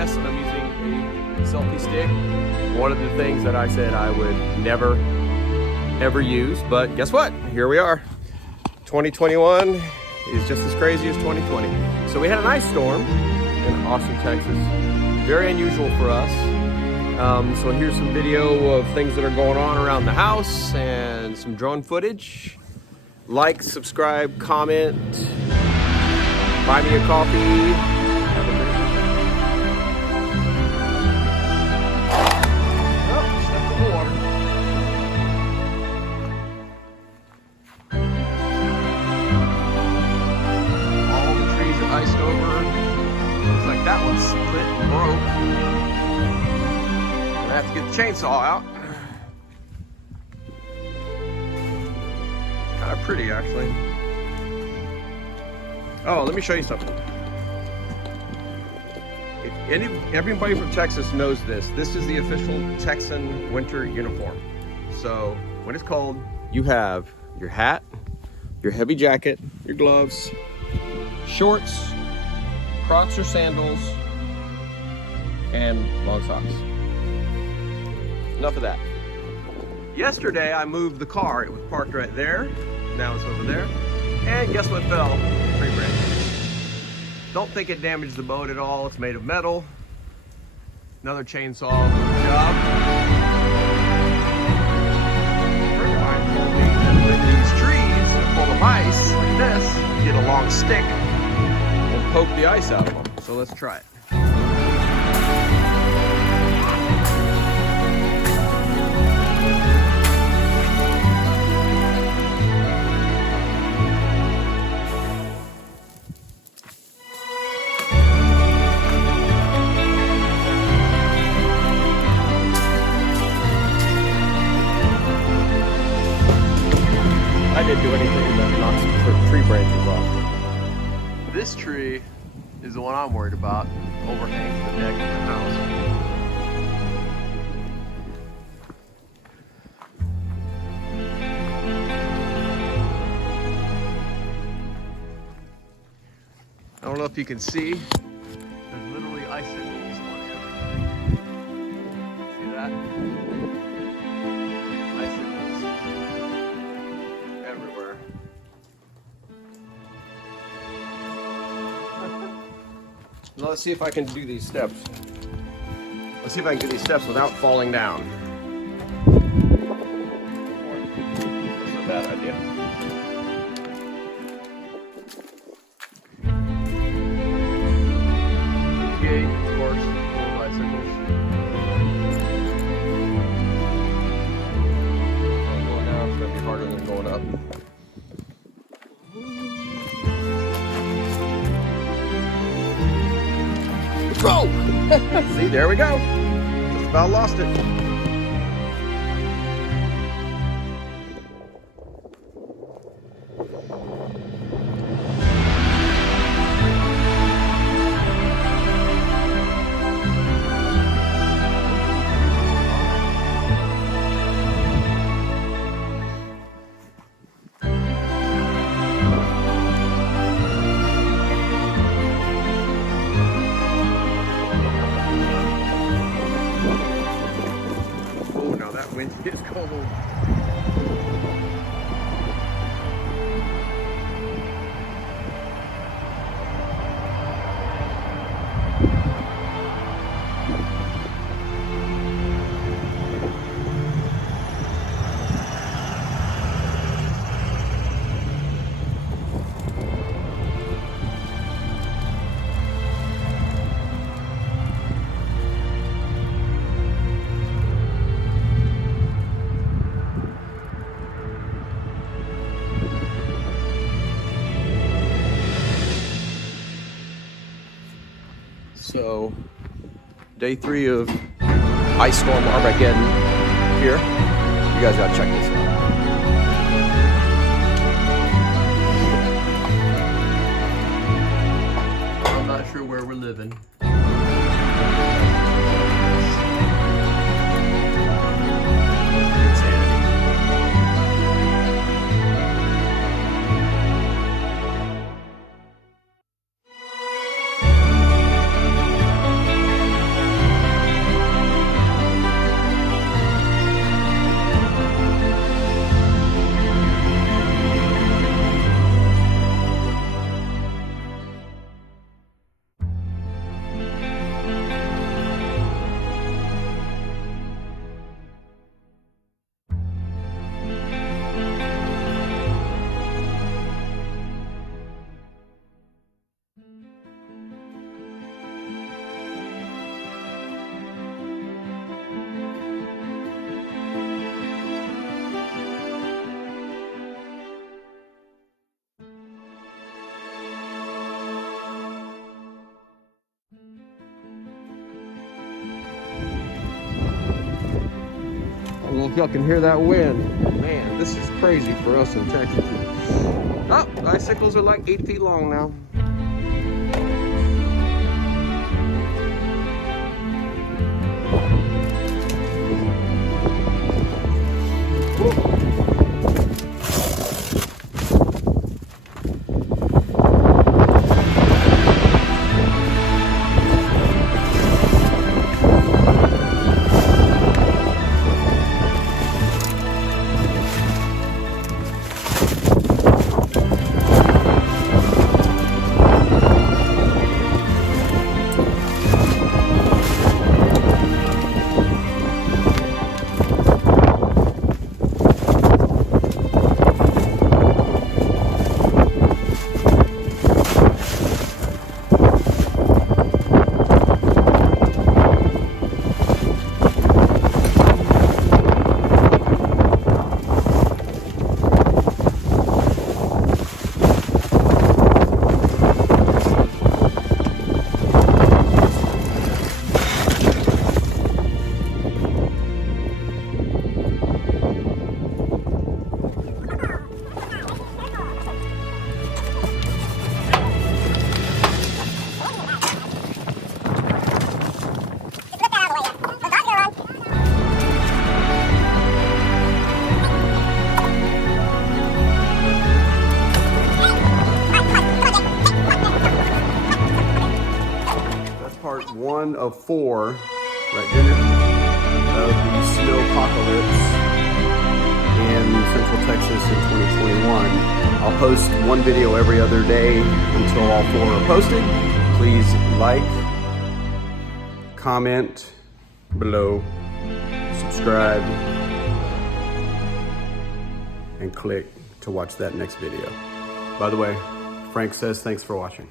yes, I'm using a selfie stick. One of the things that I said I would never, ever use, but guess what? Here we are. 2021 is just as crazy as 2020. So we had an ice storm in Austin, Texas. Very unusual for us. So here's some video of things that are going on around the house and some drone footage. Like, subscribe, comment, buy me a coffee. Have a great weekend. Oh, stepped in the water. All the trees are iced over. Looks like that one's split and broke. I have to get the chainsaw out. Kind of pretty, actually. Oh, let me show you something. Everybody from Texas knows this. This is the official Texan winter uniform. So when it's cold, you have your hat, your heavy jacket, your gloves, shorts, Crocs or sandals, and long socks. Enough of that. Yesterday I moved the car. It was parked right there. Now it's over there. And guess what fell? Tree branches. Don't think it damaged the boat at all. It's made of metal. Another chainsaw job. A friend of mine told me that when these trees are full of ice like this, you get a long stick and poke the ice out of them. So let's try it. I didn't do anything that knocks some tree branches off. This tree is the one I'm worried about. Overhangs the deck of the house. I don't know if you can see. There's literally icicles on everything. See that? Everywhere. Now let's see if I can do these steps. Let's see if I can do these steps without falling down. That's a bad idea. Gate, of course, full of bicycles. Going down is going to be harder than going up. Go! See, there we go. Just about lost it. Wind is cold. So, day 3 of Ice Storm Armageddon here. You guys gotta check this out. I'm not sure where we're living. know if y'all can hear that wind. Man, this is crazy for us in Texas. Oh, icicles are like 8 feet long now. Part 1 of 4, right, Jenner, of the snowpocalypse in Central Texas in 2021. I'll post one video every other day until all 4 are posted. Please like, comment below, subscribe, and click to watch that next video. By the way, Frank says thanks for watching.